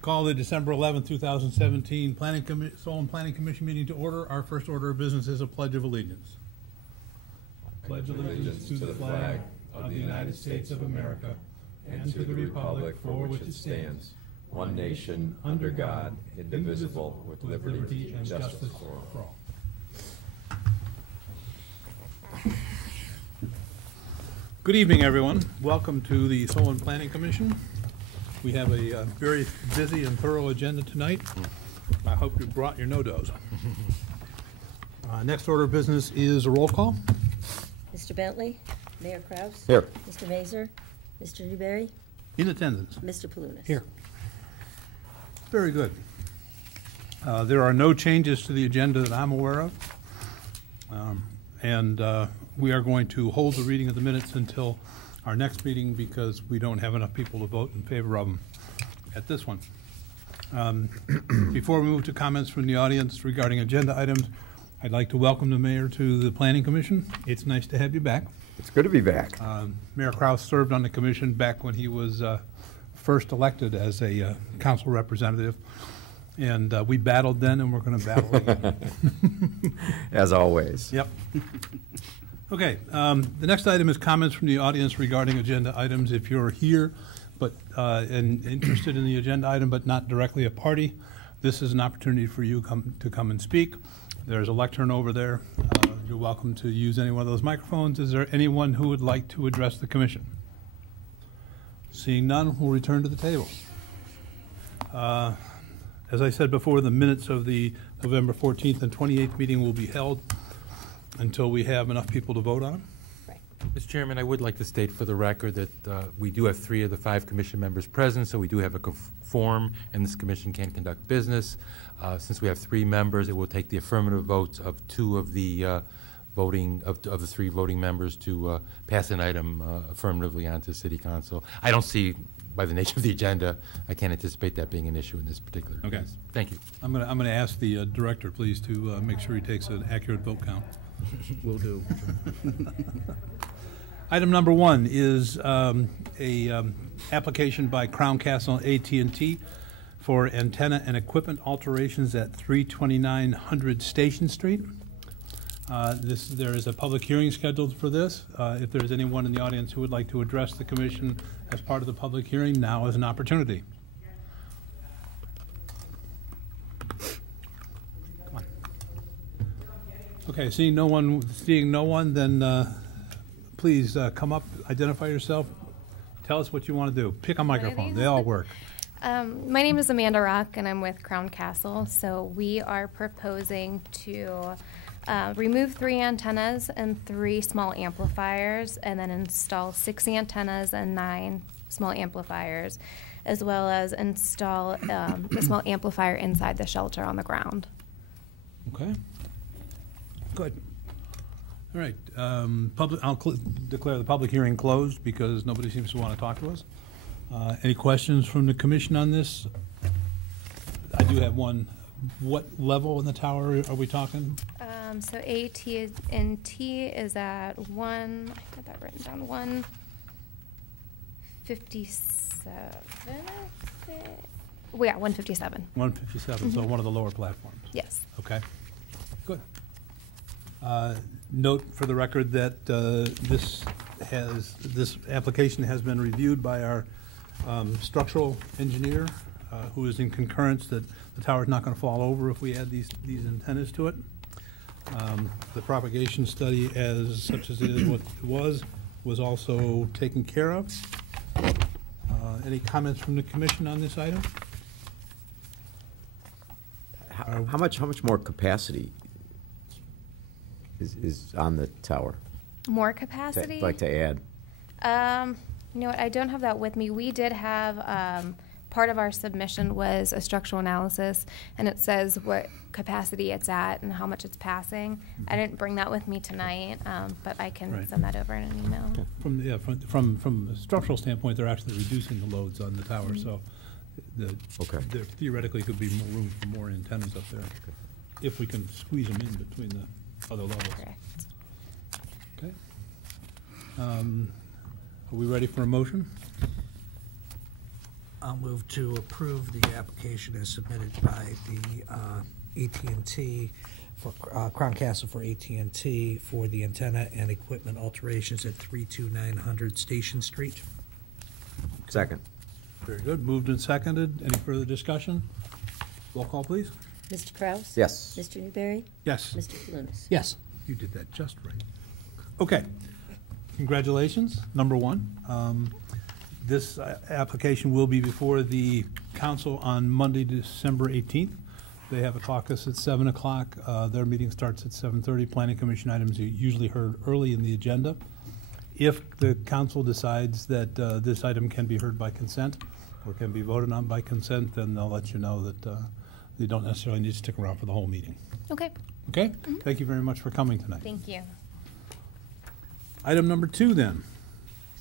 Call the December 11th, 2017 Solon Planning Commission meeting to order. Our first order of business is a Pledge of Allegiance. Pledge allegiance to the flag of the United States of America and to the republic for which it stands, one nation, under God, indivisible, with liberty and justice for all. Good evening, everyone. Welcome to the Solon Planning Commission. We have a very busy and thorough agenda tonight. I hope you brought your no-dos. Next order of business is a roll call. Mr. Bentley, Mayor Kraus. Here. Mr. Mazur, Mr. Newberry. In attendance. Mr. Palunas. Here. Very good. There are no changes to the agenda that I'm aware of. We are going to hold the reading of the minutes until our next meeting because we don't have enough people to vote in favor of them at this one. Before we move to comments from the audience regarding agenda items, I'd like to welcome the mayor to the Planning Commission. It's nice to have you back. It's good to be back. Mayor Kraus served on the commission back when he was first elected as a council representative. And we battled then, and we're going to battle again. As always. Yep. Okay. The next item is comments from the audience regarding agenda items. If you're here and interested in the agenda item but not directly a party, this is an opportunity for you to come and speak. There's a lectern over there. You're welcome to use any one of those microphones. Is there anyone who would like to address the commission? Seeing none, we'll return to the table. As I said before, the minutes of the November 14th and 28th meeting will be held until we have enough people to vote on them. Right. Mr. Chairman, I would like to state for the record that we do have 3 of the 5 commission members present, so we do have a quorum, and this commission can conduct business. Since we have 3 members, it will take the affirmative votes of 2 of the the 3 voting members to pass an item affirmatively onto City Council. I don't see, by the nature of the agenda, I can't anticipate that being an issue in this particular case. Thank you. I'm going to ask the director, please, to make sure he takes an accurate vote count. Will do. Item number 1 is application by Crown Castle AT&T for antenna and equipment alterations at 32900 Station Street. There is a public hearing scheduled for this. If there's anyone in the audience who would like to address the commission as part of the public hearing, now is an opportunity. Come on. Okay, seeing no one, then please come up, identify yourself, tell us what you want to do. Pick a microphone. They all work. My name is Amanda Rock, and I'm with Crown Castle. So we are proposing to remove 3 antennas and 3 small amplifiers, and then install 6 antennas and 9 small amplifiers, as well as install a small amplifier inside the shelter on the ground. Okay. Good. All right. I'll declare the public hearing closed because nobody seems to want to talk to us. Any questions from the commission on this? I do have one. What level in the tower are we talking? So AT&T is at I had that written down, 157, I think. Well, yeah, 157. 157, so one of the lower platforms. Yes. Okay, good. Note for the record that this application has been reviewed by our structural engineer, who is in concurrence that the tower is not going to fall over if we add these antennas to it. The propagation study, as such as it is what it was also taken care of. Any comments from the commission on this item? How much more capacity is on the tower? More capacity? Like to add? You know what, I don't have that with me. We did have part of our submission was a structural analysis, and it says what capacity it's at and how much it's passing. Mm-hmm. I didn't bring that with me tonight, but I can send that over in an email. From a structural standpoint, they're actually reducing the loads on the tower, mm-hmm. So there theoretically could be more room for more antennas up there, if we can squeeze them in between the other levels. Correct. Okay. Are we ready for a motion? I'll move to approve the application as submitted by the AT&T for Crown Castle for AT&T for the antenna and equipment alterations at 32900 Station Street. Second. Very good. Moved and seconded. Any further discussion? Roll call, please. Mr. Kraus? Yes. Mr. Newberry? Yes. Mr. Palunas? Yes. You did that just right. Okay. Congratulations, number one. This application will be before the council on Monday, December 18th. They have a caucus at 7 o'clock. Their meeting starts at 7:30. Planning Commission items are usually heard early in the agenda. If the council decides that this item can be heard by consent or can be voted on by consent, then they'll let you know that you don't necessarily need to stick around for the whole meeting. Okay, Okay? Thank you very much for coming tonight. thank you. Item number 2, then,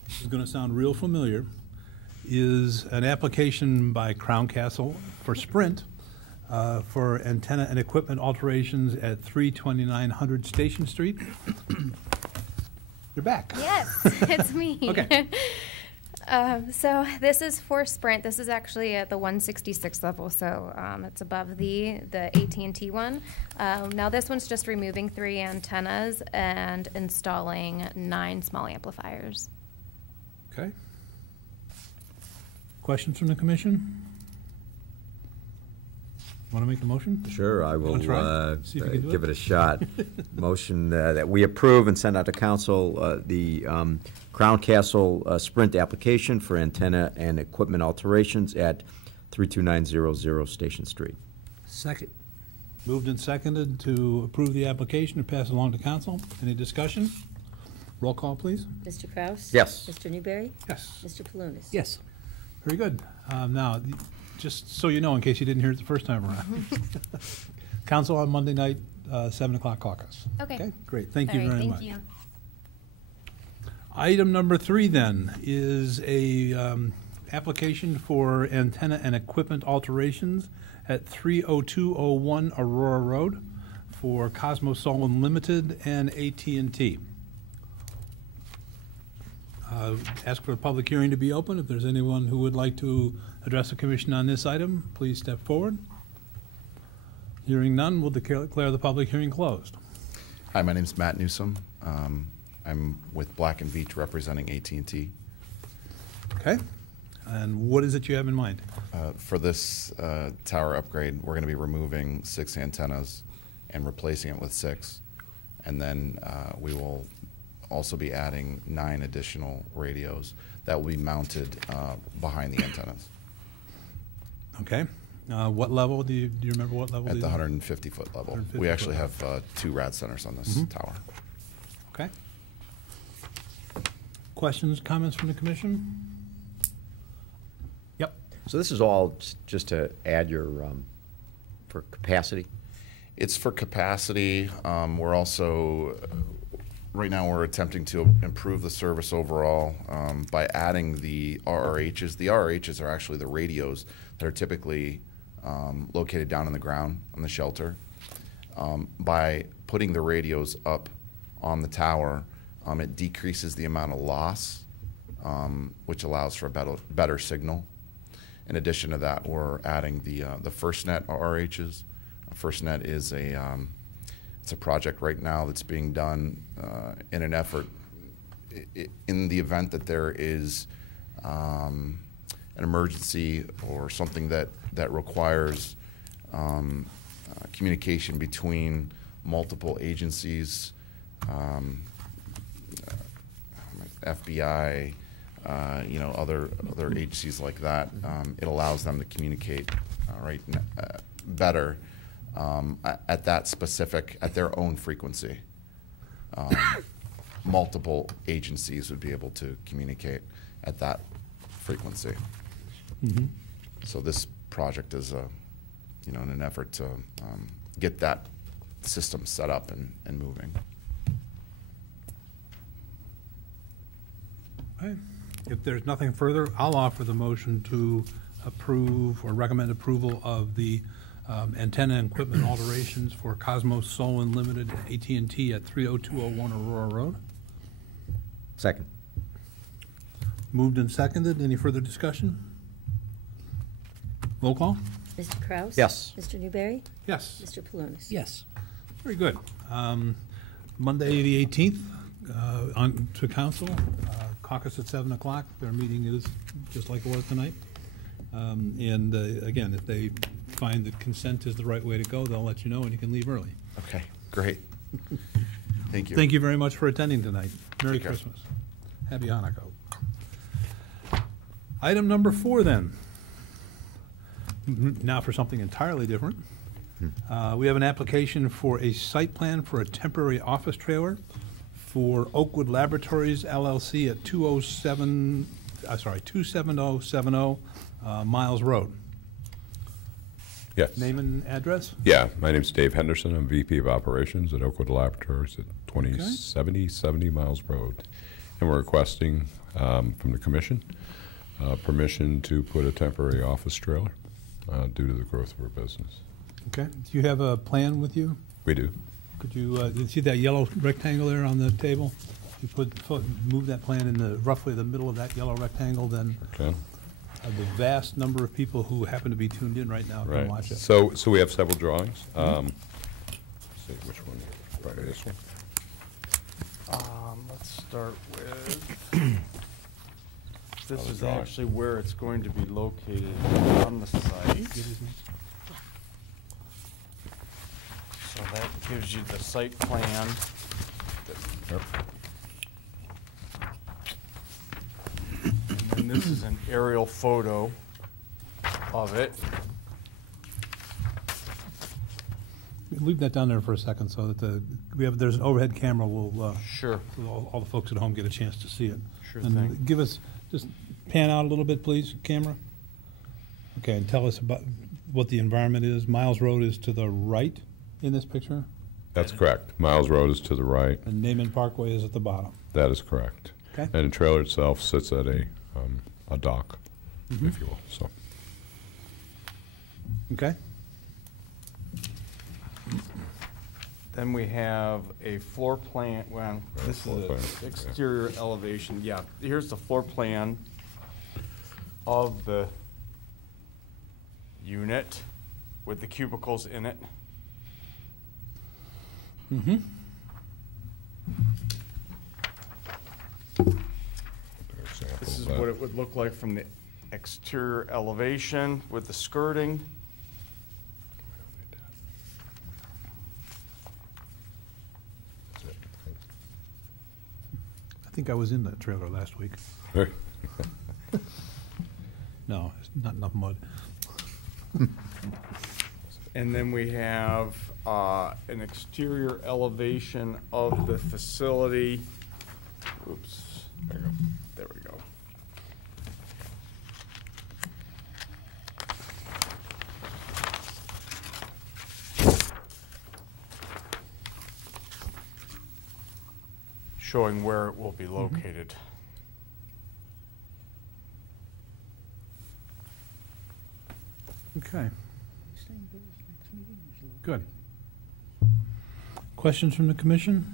this is going to sound real familiar, is an application by Crown Castle for Sprint for antenna and equipment alterations at 32900 Station Street. You're back. Yes, it's me. Okay. So this is for Sprint. This is actually at the 166 level, so it's above the AT&T one. Now this one's just removing 3 antennas and installing 9 small amplifiers. Okay. Questions from the commission? Want to make the motion? Sure, I will Wanna try? See if you can do give it? it a shot. Motion that we approve and send out to council the Crown Castle Sprint application for antenna and equipment alterations at 32900 Station Street. Second. Moved and seconded to approve the application and pass along to council. Any discussion? Roll call, please. Mr. Kraus? Yes. Mr. Newberry? Yes. Mr. Palunas? Yes. Very good. Now, just so you know, in case you didn't hear it the first time around, council on Monday night, 7 o'clock caucus. Okay. Great. Thank All you right, very much. thank you. Item number 3, then, is a application for antenna and equipment alterations at 30201 Aurora Road for Cosmos Solon Limited and AT&T. Ask for a public hearing to be open. If there's anyone who would like to address the commission on this item, please step forward. Hearing none, we'll declare the public hearing closed. Hi, my name's Matt Newsom. I'm with Black & Veatch representing AT&T. Okay? And what is it you have in mind? For this tower upgrade, we're going to be removing 6 antennas and replacing it with 6. And then we will also be adding 9 additional radios that will be mounted behind the antennas Okay. What level? Do you remember what level? at these the are? 150-foot level. 150 We actually foot. have 2 rad centers on this tower. Okay. Questions, comments from the commission? Yep. So this is all just to add your, for capacity? It's for capacity. We're also, right now, we're attempting to improve the service overall by adding the RRHs. The RRHs are actually the radios that are typically located down in the ground on the shelter. By putting the radios up on the tower, it decreases the amount of loss, which allows for a better signal. In addition to that, we're adding the FirstNet RRHs. FirstNet is it's a project right now that's being done in an effort in the event that there is an emergency or something that requires communication between multiple agencies, FBI, other agencies like that. It allows them to communicate better at their own frequency. Multiple agencies would be able to communicate at that frequency. So this project is in an effort to get that system set up and moving. Okay. If there's nothing further, I'll offer the motion to approve or recommend approval of the antenna and equipment alterations for Cosmos Solon Limited AT&T at 30201 Aurora Road. Second. Moved and seconded. Any further discussion? Roll call? Mr. Kraus? Yes. Mr. Newberry? Yes. Mr. Palunas? Yes. Very good. Monday, the 18th, on to council, caucus at 7 o'clock. Their meeting is just like it was tonight. And again, if they find that consent is the right way to go, they'll let you know and you can leave early. Okay, great. Thank you. Thank you very much for attending tonight. Merry Take care. Christmas. Happy Hanukkah. Item number 4 then. Now for something entirely different. We have an application for a site plan for a temporary office trailer for Oakwood Laboratories LLC at 27070 Miles Road. Yes. Name and address? Yeah, my name's Dave Henderson. I'm VP of Operations at Oakwood Laboratories at 2070 Miles Road. And we're requesting from the commission permission to put a temporary office trailer due to the growth of our business. Okay. Do you have a plan with you? We do. Could you see that yellow rectangle there on the table? You move that plan in roughly the middle of that yellow rectangle, then Okay. the vast number of people who happen to be tuned in right now can Right. watch it. So we have several drawings. Let's see which one. Probably this one. Let's start with, this Other is drawing. actually where it's going to be located on the site. So that gives you the site plan. Yep. And then this is an aerial photo of it. Leave that down there for a second so that there's an overhead camera. We'll Sure. so all the folks at home get a chance to see it. Sure And thing. give us, just pan out a little bit, please, camera. Okay, and tell us about what the environment is. Miles Road is to the right in this picture, That's correct. Miles Road is to the right. and Naaman Parkway is at the bottom. That is correct. Okay. And the trailer itself sits at a dock, Mm-hmm. if you will. So Okay? Then we have a floor plan, well, this floor is plan, an exterior elevation, yeah. Here's the floor plan of the unit with the cubicles in it. Mm-hmm. example This is of that. what it would look like from the exterior elevation with the skirting. I think I was in that trailer last week. No, it's not enough mud. And then we have an exterior elevation of the facility. Oops, there we go. Showing where it will be located. Okay. Good. Questions from the commission?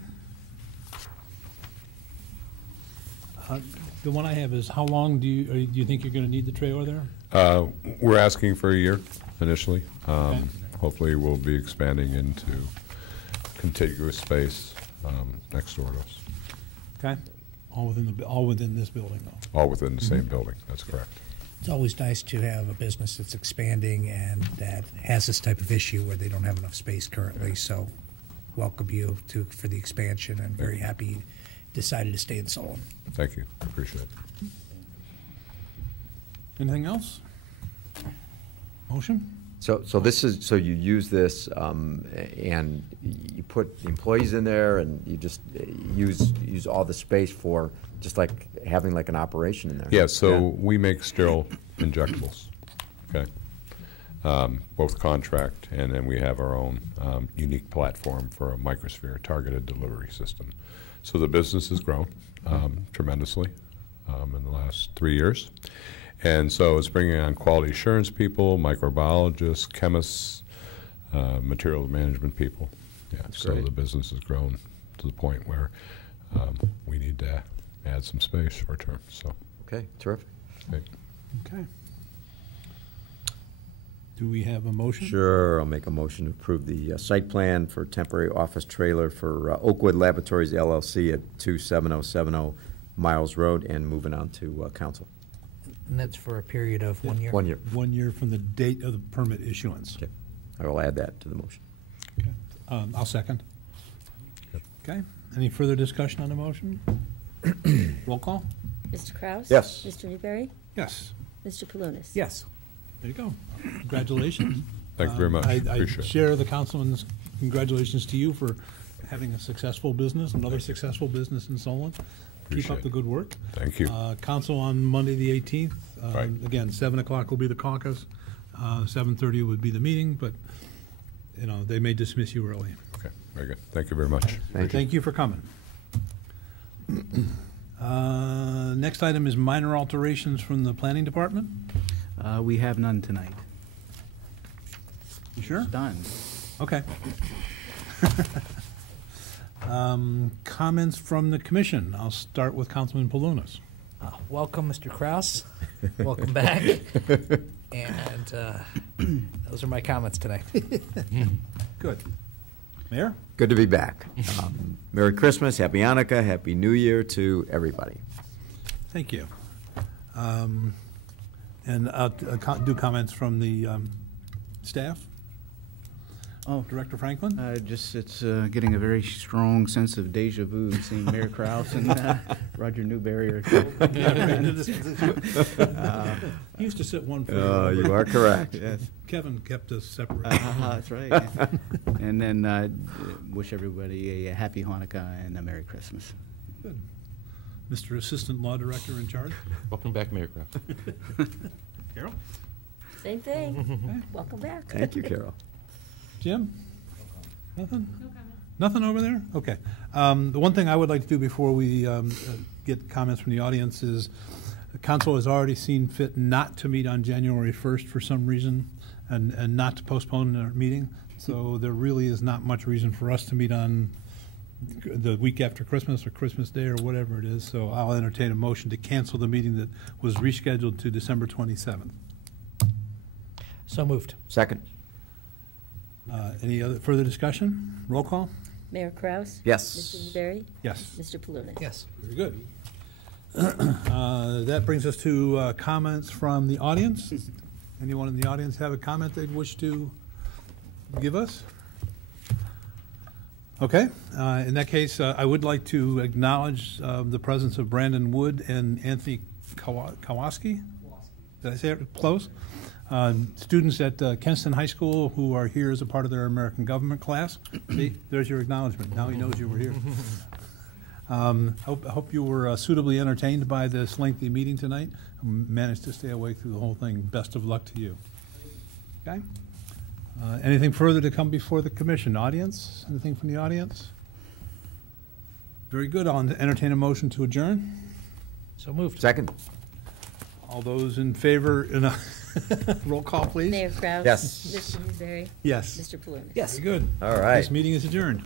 The one I have is, how long do you think you're going to need the trailer there? We're asking for a year initially. Okay. Hopefully, we'll be expanding into contiguous space next door to us, Okay. All within this building, though. all within the same building. That's correct. It's always nice to have a business that's expanding and that has this type of issue where they don't have enough space currently. So welcome you for the expansion, and very happy you decided to stay in Solon. Thank you. I appreciate it. Anything else? Motion? So you use this, and you put employees in there, and you just use all the space for just like having like an operation in there. Yeah, so we make sterile injectables, okay? Both contract, and then we have our own unique platform for a microsphere targeted delivery system. So the business has grown tremendously in the last 3 years. And so it's bringing on quality assurance people, microbiologists, chemists, material management people. Yeah, so great. the business has grown to the point where we need to add some space short term. So, Okay, terrific. okay. Okay. Do we have a motion? Sure, I'll make a motion to approve the site plan for temporary office trailer for Oakwood Laboratories LLC at 27070 Miles Road, and moving on to council. And that's for a period of 1 year? 1 year. 1 year from the date of the permit issuance. Okay. I will add that to the motion. Okay. I'll second. Okay. Any further discussion on the motion? Roll call? Mr. Kraus? Yes. Mr. Newberry? Yes. Mr. Palunas? Yes. There you go. Congratulations. Thank you very much. I Appreciate it. share the councilman's congratulations to you for having a successful business, another successful business in Solon. Keep up Appreciate the good work. Thank you. Council on Monday, the 18th. Right. Again, 7 o'clock will be the caucus. 7:30 would be the meeting, but, you know, they may dismiss you early. Okay, very good. Thank you very much. Thank you for coming. Next item is minor alterations from the planning department. We have none tonight. You sure? Done. Okay. Comments from the commission. I'll start with Councilman Palunas. Welcome, Mr. Kraus. Welcome back. And those are my comments tonight. Good. Mayor? Good to be back. Merry Christmas, Happy Hanukkah, Happy New Year to everybody. Thank you. And do comments from the staff. Oh, Director Franklin? it's getting a very strong sense of deja vu seeing Mayor Kraus and Roger Newberry. He used to sit one for You are correct. Yes. Kevin kept us separate. That's right. Yeah. And then wish everybody a happy Hanukkah and a Merry Christmas. Good. Mr. Assistant Law Director in charge. Welcome back, Mayor Kraft. Carol? Same thing. Welcome back. Thank you, Carol. Jim? Nothing? No comment. Nothing over there? Okay. The one thing I would like to do before we get comments from the audience is the council has already seen fit not to meet on January 1st for some reason and not to postpone their meeting. So there really is not much reason for us to meet on the week after Christmas or Christmas Day or whatever it is. So I'll entertain a motion to cancel the meeting that was rescheduled to December 27th. So moved. Second? Any other further discussion? Roll call? Mayor Kraus? Yes. Mr. Newberry? Yes. Mr. Palunas? Yes. Very good. That brings us to comments from the audience. Anyone in the audience have a comment they'd wish to give us? Okay. In that case, I would like to acknowledge the presence of Brandon Wood and Anthony Kowalski. Did I say it close? Students at Kenston High School who are here as a part of their American government class. See, there's your acknowledgement. Now he knows you were here. I hope you were suitably entertained by this lengthy meeting tonight. Managed to stay awake through the whole thing. Best of luck to you. Okay? Anything further to come before the commission? Audience? Anything from the audience? Very good. I'll entertain a motion to adjourn. So moved. Second? All those in favor, roll call, please. Mayor Kraus? Yes. Mr. Newberry? Yes. Mr. Palunas? Yes. Very good. All right. This meeting is adjourned.